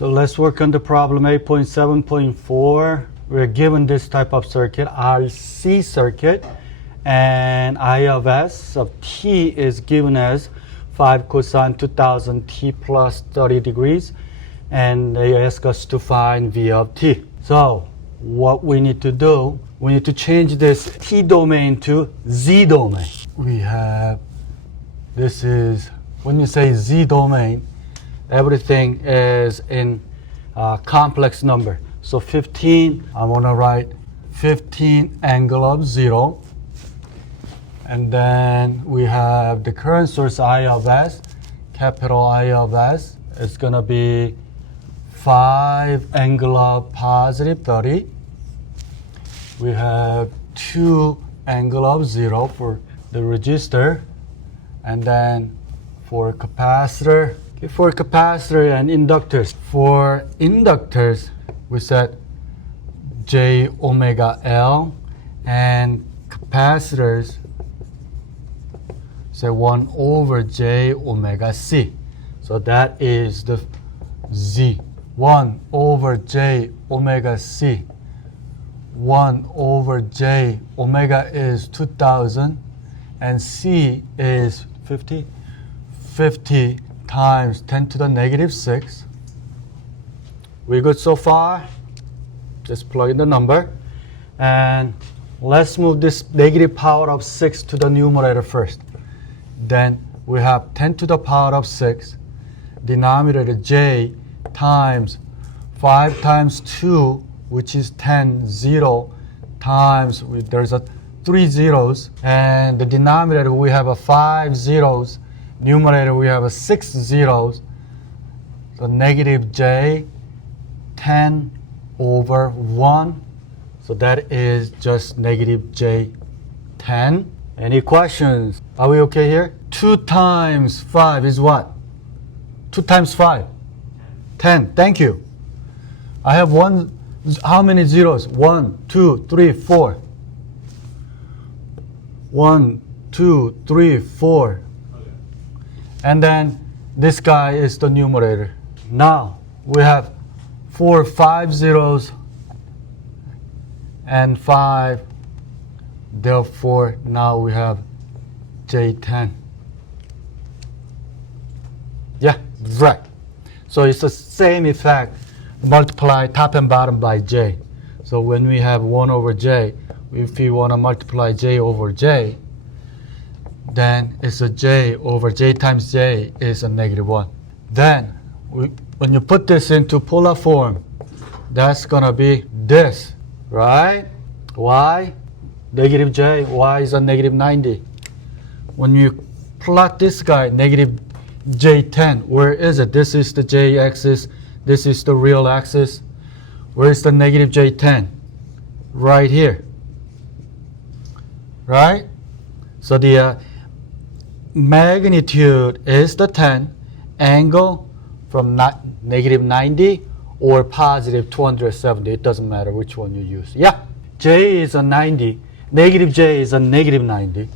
So let's work on the problem 8.7.4. We're given this type of circuit, RC circuit, and I of S of t is given as 5 cosine 2000 t plus 30 degrees, and they ask us to find V of t. So what we need to do, we need to change this t domain to z domain. We have, this is, when you say z domain, everything is in complex number. So 15, I want to write 15 angle of 0. And then we have the current source I of S, capital I of S. It's going to be 5 angle of positive 30. We have 2 angle of 0 for the resistor. And then for capacitor, for capacitor and inductors. For inductors, we set J omega L, and capacitors say 1 over J omega C. So that is the Z. 1 over J omega C. 1 over J omega is 2000, and C is 50. 50 times 10 to the negative 6. We good so far? Just plug in the number. And let's move this negative power of 6 to the numerator first. Then we have 10 to the power of 6, denominator j, times 5 times 2, which is 10, 0, times, there's a 3 zeros, and the denominator we have a 5 zeros, numerator we have a 6 zeros, so negative j 10 over 1, so that is just negative j 10. Any questions? Are we okay here? 2 times 5 is what? 2 times 5? 10. Thank you. I have one. How many zeros? 1, 2, 3, 4. 1, 2, 3, 4. And then this guy is the numerator. Now we have 4, 5 zeros and 5. Therefore, now we have J10. Yeah, right. So it's the same effect. Multiply top and bottom by J. So when we have 1 over J, if we want to multiply J over J, then it's a J over J times J is a negative 1. Then, when you put this into polar form, that's going to be this, right? Y, negative J, Y is a negative 90. When you plot this guy, negative J10, where is it? This is the J axis. This is the real axis. Where is the negative J10? Right here. Right? So the magnitude is the 10, angle from negative 90 or positive 270. It doesn't matter which one you use. Yeah, J is a 90. Negative J is a negative 90.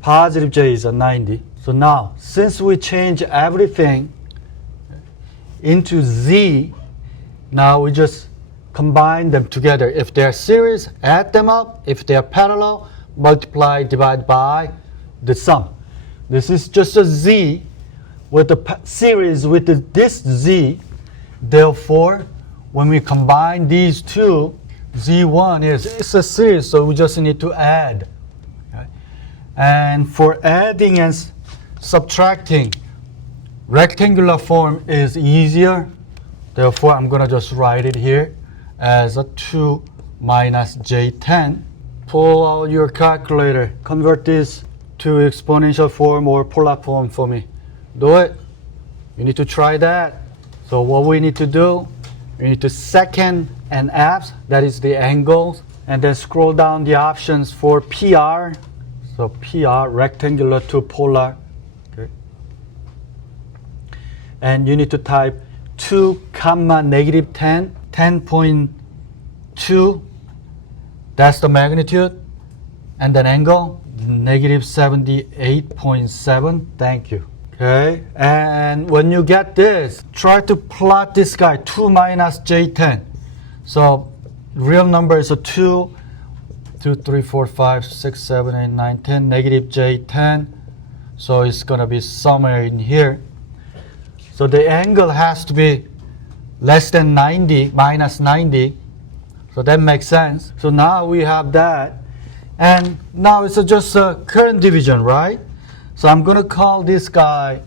Positive J is a 90. So now, since we change everything into Z, now we just combine them together. If they are series, add them up. If they are parallel, multiply, divide by the sum. This is just a Z with the series with this Z. Therefore, when we combine these two, Z1 it's a series, so we just need to add. Okay? And for adding and subtracting, rectangular form is easier. Therefore, I'm going to just write it here as a 2 minus J10. Pull out your calculator. Convert this to exponential form or polar form for me. Do it. You need to try that. So what we need to do, we need to second and apps, that is the angles, and then scroll down the options for PR. So PR, rectangular to polar. Okay. And you need to type 2 comma negative 10, 10.2. That's the magnitude. And then angle, negative 78.7. Thank you. Okay, and when you get this, try to plot this guy, 2 minus j10. So real number is a 2, 3, 4, 5, 6, 7, 8, 9, 10, negative j10. So it's going to be somewhere in here. So the angle has to be less than 90, minus 90. So that makes sense. So now we have that. And now it's just a current division, right? So I'm going to call this guy,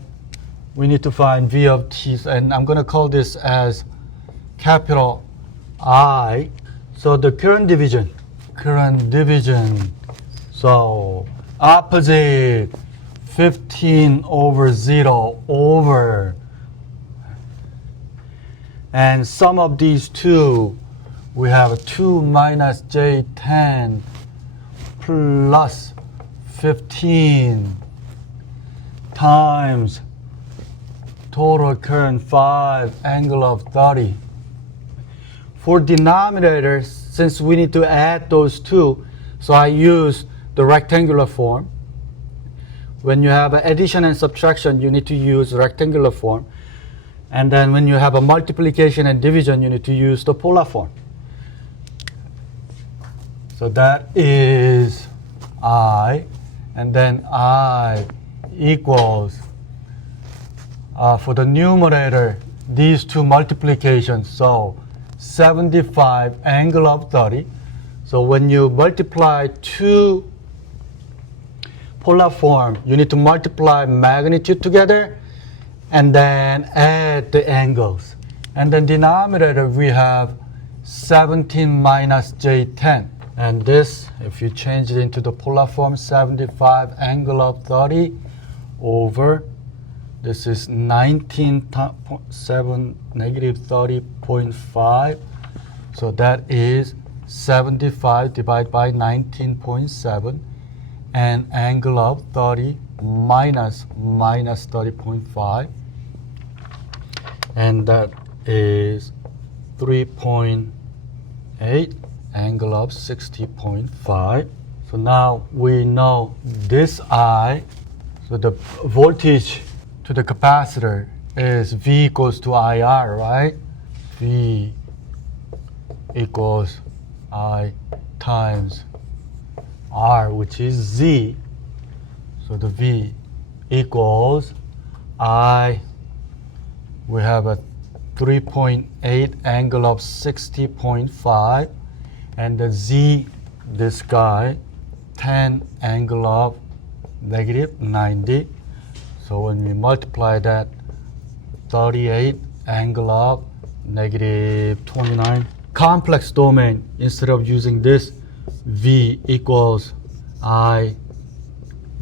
we need to find V of t, and I'm going to call this as capital I. So the current division. So opposite 15 over 0 over. And sum of these two, we have 2 minus j10 plus 15 times total current 5 angle of 30. For denominators, since we need to add those two, so I use the rectangular form. When you have addition and subtraction, you need to use rectangular form. And then when you have a multiplication and division, you need to use the polar form. So that is I, and then I equals, for the numerator, these two multiplications, so 75 angle of 30. So when you multiply two polar form, you need to multiply magnitude together and then add the angles. And then denominator, we have 17 minus j10. And this, if you change it into the polar form, 75 angle of 30 over, this is 19.7 negative 30.5. So that is 75 divided by 19.7. And angle of 30 minus 30.5. And that is 3.8. Angle of 60.5. So now we know this I, so the voltage to the capacitor is V equals to IR, right? V equals I times R, which is Z. So the V equals I, we have a 3.8 angle of 60.5. And the Z, this guy, 10 angle of negative 90. So when we multiply that, 38 angle of negative 29. Complex domain, instead of using this, V equals I,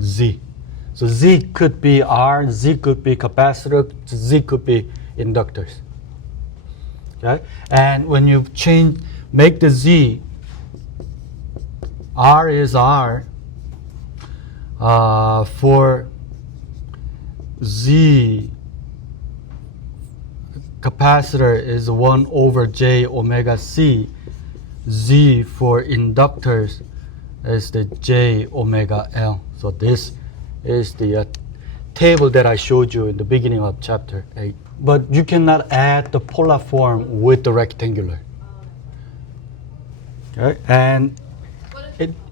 Z. So Z could be R, Z could be capacitor, Z could be inductors. Okay? And when you make the Z, R is R. For Z, capacitor is 1 over J omega C. Z for inductors is the J omega L. So this is the table that I showed you in the beginning of chapter 8. But you cannot add the polar form with the rectangular. Okay? And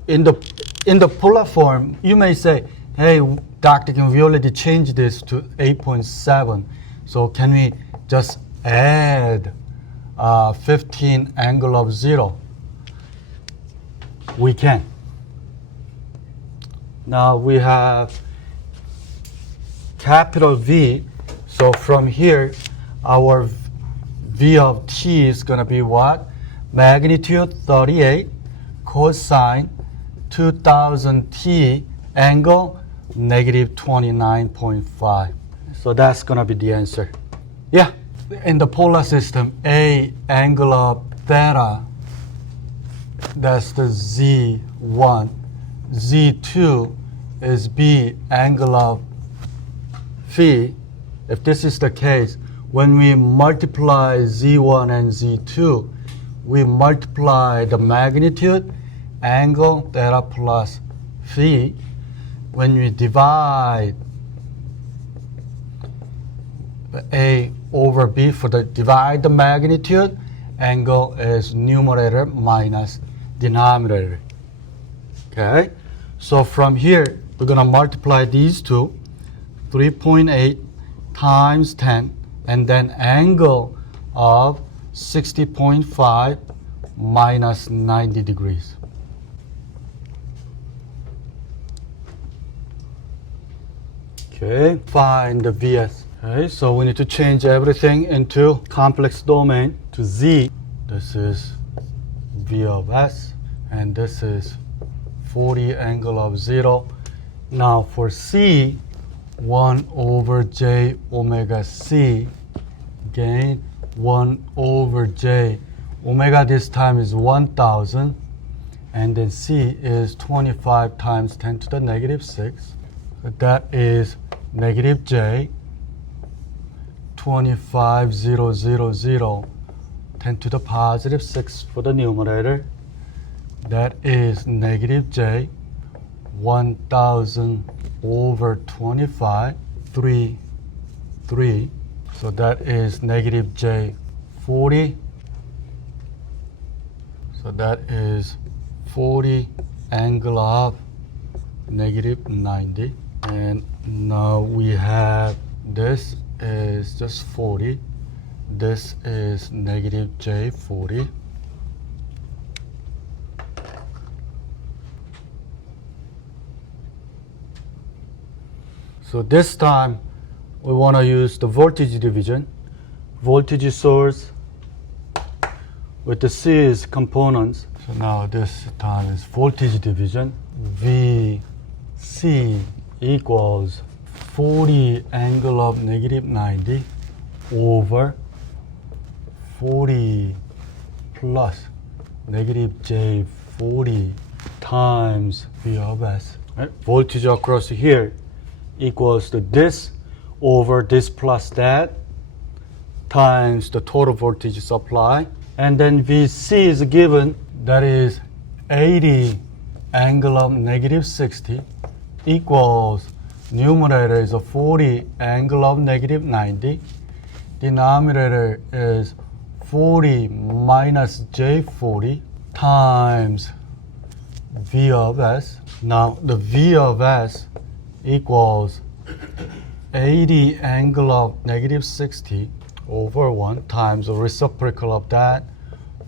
in the polar form, you may say, hey, Dr. Kim, we already changed this to 8.7. So can we just add 15 angle of 0? We can. Now we have capital V. So from here, our V of t is going to be what? Magnitude 38, cosine 2000 t, angle negative 29.5. So that's going to be the answer. Yeah, in the polar system, A, angle of theta, that's the Z1. Z2 is B, angle of phi. If this is the case, when we multiply Z1 and Z2, we multiply the magnitude, angle, theta plus phi. When we divide A over B for the divide the magnitude. Angle is numerator minus denominator. Okay, so from here we're going to multiply these two, 3.8 times 10, and then angle of 60.5 minus 90 degrees. Okay, find the VS. Okay, so we need to change everything into complex domain to Z. This is V of S, and this is 40 angle of 0. Now for C, 1 over J omega C, again 1 over J. Omega this time is 1000, and then C is 25 times 10 to the negative 6. So that is negative J, 25,000, 10 to the positive 6 for the numerator. That is negative J, 1000 over 25, 3. So that is negative J, 40. So that is 40 angle of negative 90. And now we have this is just 40. This is negative J, 40. So this time we want to use the voltage division. Voltage source with the C's components. So now this time is voltage division. VC equals 40 angle of negative 90 over 40 plus negative J 40 times V of S. Right? Voltage across here equals to this over this plus that times the total voltage supply. And then VC is given, that is 80 angle of negative 60 equals numerator is a 40 angle of negative 90. Denominator is 40 minus J40 times V of S. Now the V of S equals 80 angle of negative 60 over 1 times the reciprocal of that,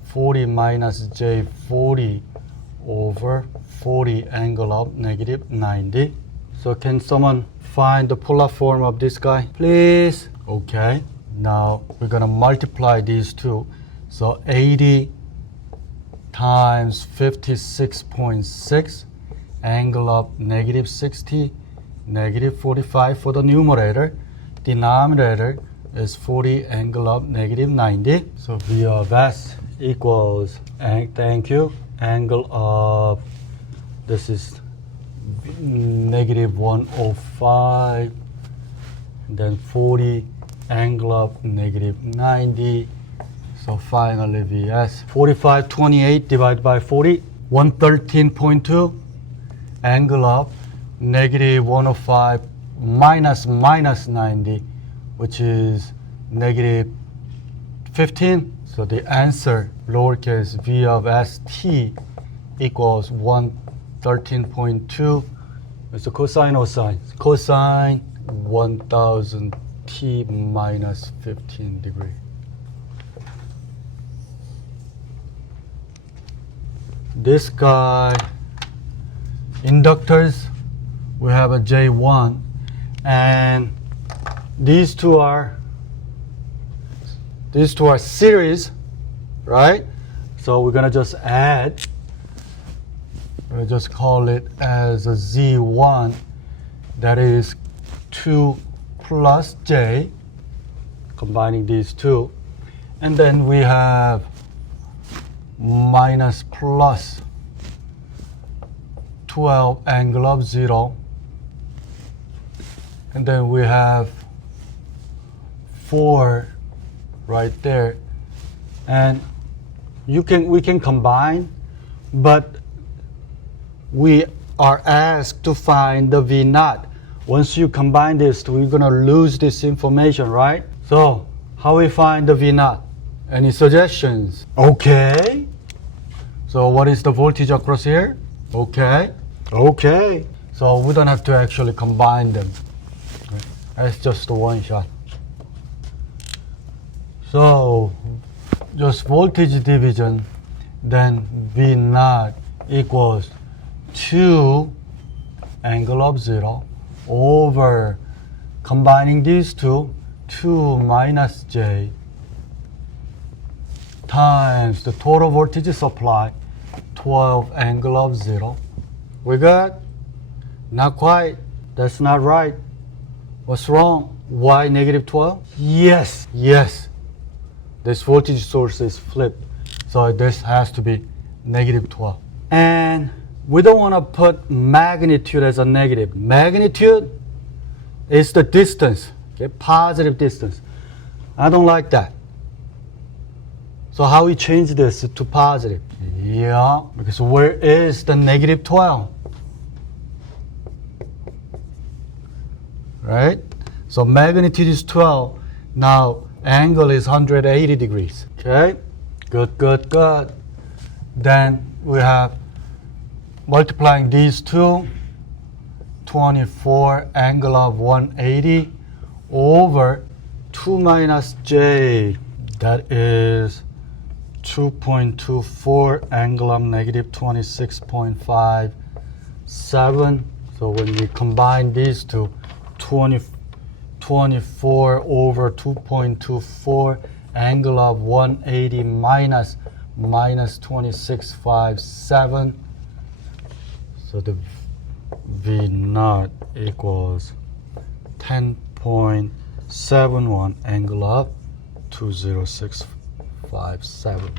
40 minus J40 over 40 angle of negative 90. So can someone find the polar form of this guy, please? Okay, now we're gonna multiply these two. So 80 times 56.6 angle of negative 60, negative 45 for the numerator. Denominator is 40 angle of negative 90. So V of S equals, thank you, angle of, this is negative 105, and then 40 angle of negative 90. So finally VS, 4528 divided by 40, 113.2, angle of negative 105 minus 90, which is negative 15. So the answer, lowercase v of st equals 113.2. It's a cosine or sine? Cosine 1000 t minus 15 degree. This guy, inductors, we have a J1, and these two are series, right? So we're gonna just add, we'll just call it as a Z1, that is 2 plus J, combining these two, and then we have minus plus 12 angle of 0, and then we have 4 right there, and we can combine, but we are asked to find the V naught. Once you combine this, we're gonna lose this information, right? So, how we find the V naught? Any suggestions? Okay. So, what is the voltage across here? Okay. Okay. So, we don't have to actually combine them. That's just one shot. So, just voltage division, then V naught equals 2 angle of 0 over combining these two, 2 minus J times the total voltage supply, 12 angle of 0. We good? Not quite. That's not right. What's wrong? Why negative 12? Yes, yes. This voltage source is flipped. So this has to be negative 12. And we don't want to put magnitude as a negative. Magnitude is the distance, okay? Positive distance. I don't like that. So how we change this to positive? Yeah, because where is the negative 12? Right? So magnitude is 12. Now angle is 180 degrees. Okay? Good, good, good. Then we have multiplying these two, 24 angle of 180 over 2 minus J. That is 2.24 angle of negative 26.57. So when we combine these two, 24 over 2.24 angle of 180 minus 26.57. So the V naught equals 10.71 angle of 20657.